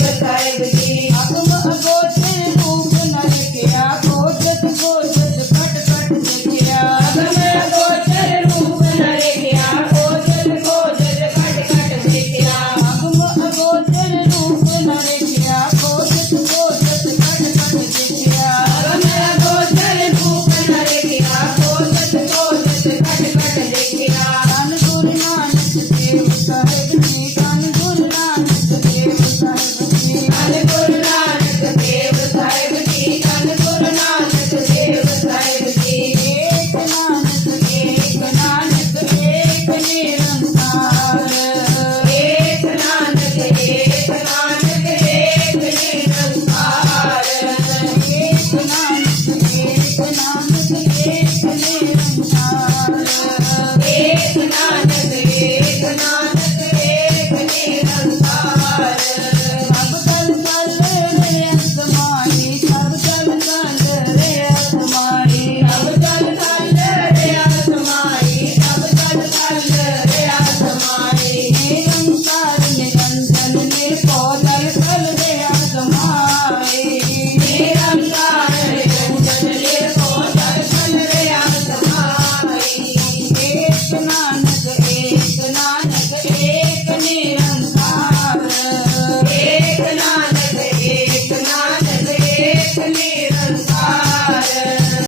with